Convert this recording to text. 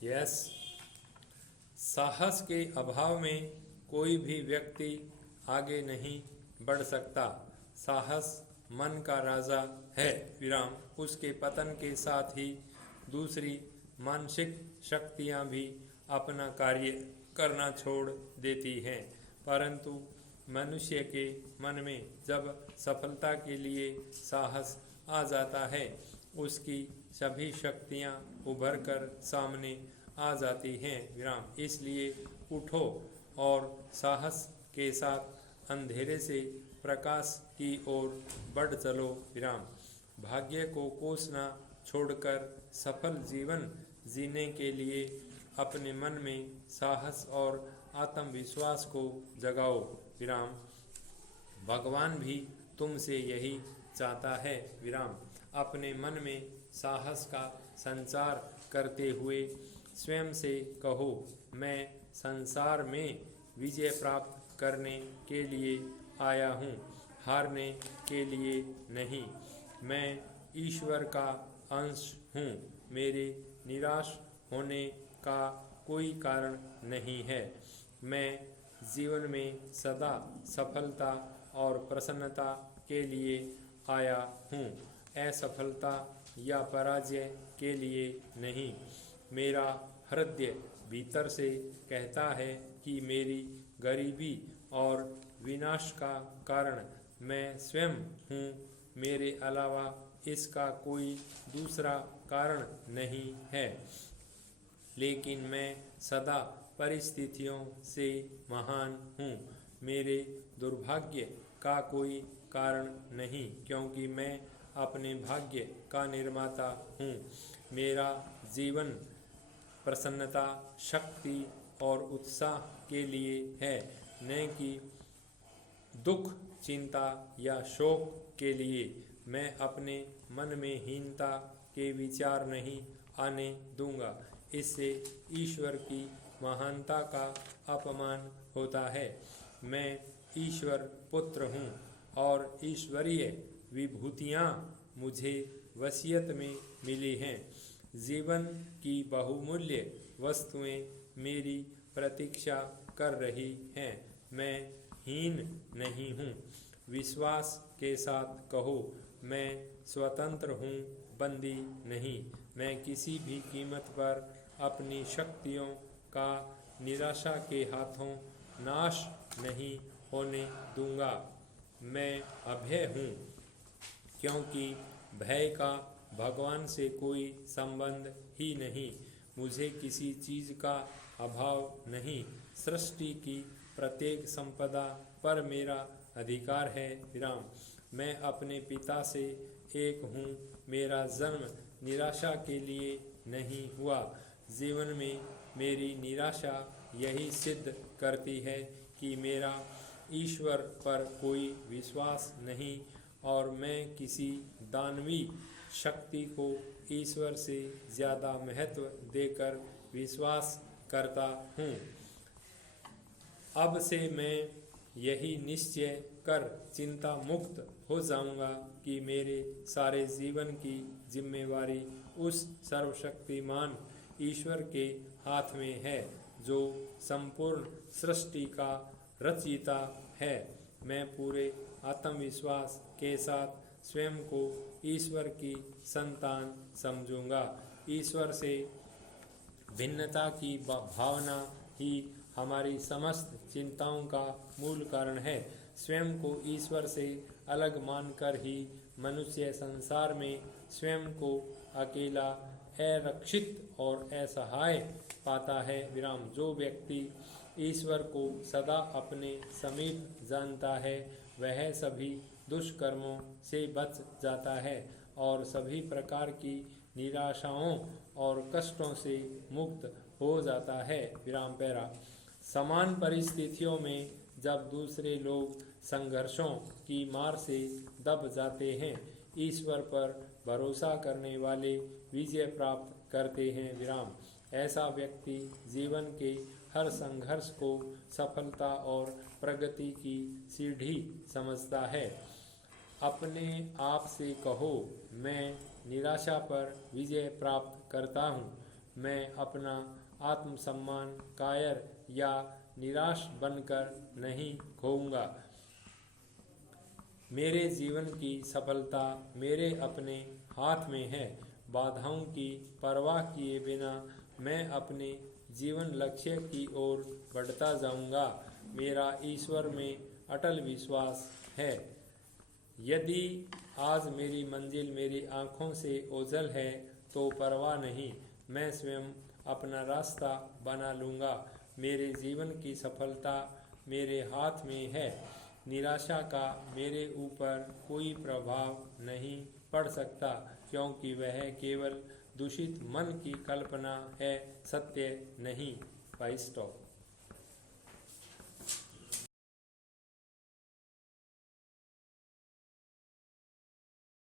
Yes, साहस के अभाव में कोई भी व्यक्ति आगे नहीं बढ़ सकता। साहस मन का राजा है विराम। उसके पतन के साथ ही दूसरी मानसिक शक्तियां भी अपना कार्य करना छोड़ देती हैं। परंतु मनुष्य के मन में जब सफलता के लिए साहस आ जाता है, उसकी सभी शक्तियां उभर कर सामने आ जाती हैं विराम। इसलिए उठो और साहस के साथ अंधेरे से प्रकाश की ओर बढ़ चलो विराम। भाग्य को कोसना छोड़कर सफल जीवन जीने के लिए अपने मन में साहस और आत्मविश्वास को जगाओ विराम। भगवान भी तुमसे यही चाहता है विराम। अपने मन में साहस का संचार करते हुए स्वयं से कहो, मैं संसार में विजय प्राप्त करने के लिए आया हूँ, हारने के लिए नहीं। मैं ईश्वर का अंश हूँ, मेरे निराश होने का कोई कारण नहीं है। मैं जीवन में सदा सफलता और प्रसन्नता के लिए आया हूँ, असफलता या पराजय के लिए नहीं। मेरा हृदय भीतर से कहता है कि मेरी गरीबी और विनाश का कारण मैं स्वयं हूँ, मेरे अलावा इसका कोई दूसरा कारण नहीं है। लेकिन मैं सदा परिस्थितियों से महान हूँ, मेरे दुर्भाग्य का कोई कारण नहीं, क्योंकि मैं अपने भाग्य का निर्माता हूँ। मेरा जीवन प्रसन्नता, शक्ति और उत्साह के लिए है, न कि दुख, चिंता या शोक के लिए। मैं अपने मन में हीनता के विचार नहीं आने दूंगा, इससे ईश्वर की महानता का अपमान होता है। मैं ईश्वर पुत्र हूँ और ईश्वरीय विभूतियाँ मुझे वसीयत में मिली हैं। जीवन की बहुमूल्य वस्तुएं मेरी प्रतीक्षा कर रही हैं। मैं हीन नहीं हूँ। विश्वास के साथ कहो, मैं स्वतंत्र हूँ, बंदी नहीं। मैं किसी भी कीमत पर अपनी शक्तियों का निराशा के हाथों नाश नहीं होने दूंगा। मैं अभय हूँ, क्योंकि भय का भगवान से कोई संबंध ही नहीं। मुझे किसी चीज़ का अभाव नहीं। सृष्टि की प्रत्येक संपदा पर मेरा अधिकार है विराम। मैं अपने पिता से एक हूँ। मेरा जन्म निराशा के लिए नहीं हुआ। जीवन में मेरी निराशा यही सिद्ध करती है कि मेरा ईश्वर पर कोई विश्वास नहीं और मैं किसी दानवी शक्ति को ईश्वर से ज़्यादा महत्व देकर विश्वास करता हूँ। अब से मैं यही निश्चय कर चिंता मुक्त हो जाऊंगा कि मेरे सारे जीवन की जिम्मेवारी उस सर्वशक्तिमान ईश्वर के हाथ में है, जो संपूर्ण सृष्टि का रचयिता है। मैं पूरे आत्मविश्वास के साथ स्वयं को ईश्वर की संतान समझूंगा। ईश्वर से भिन्नता की भावना ही हमारी समस्त चिंताओं का मूल कारण है। स्वयं को ईश्वर से अलग मानकर ही मनुष्य संसार में स्वयं को अकेला, अरक्षित और असहाय पाता है विराम। जो व्यक्ति ईश्वर को सदा अपने समीप जानता है, वह सभी दुष्कर्मों से बच जाता है और सभी प्रकार की निराशाओं और कष्टों से मुक्त हो जाता है विराम। पैरा समान परिस्थितियों में जब दूसरे लोग संघर्षों की मार से दब जाते हैं, ईश्वर पर भरोसा करने वाले विजय प्राप्त करते हैं विराम। ऐसा व्यक्ति जीवन के हर संघर्ष को सफलता और प्रगति की सीढ़ी समझता है। अपने आप से कहो, मैं निराशा पर विजय प्राप्त करता हूँ। मैं अपना आत्मसम्मान कायर या निराश बनकर नहीं खोऊंगा। मेरे जीवन की सफलता मेरे अपने हाथ में है। बाधाओं की परवाह किए बिना मैं अपने जीवन लक्ष्य की ओर बढ़ता जाऊंगा। मेरा ईश्वर में अटल विश्वास है। यदि आज मेरी मंजिल मेरी आँखों से ओझल है तो परवाह नहीं, मैं स्वयं अपना रास्ता बना लूँगा। मेरे जीवन की सफलता मेरे हाथ में है। निराशा का मेरे ऊपर कोई प्रभाव नहीं पड़ सकता, क्योंकि वह केवल दूषित मन की कल्पना है, सत्य नहीं। भाई स्टॉप।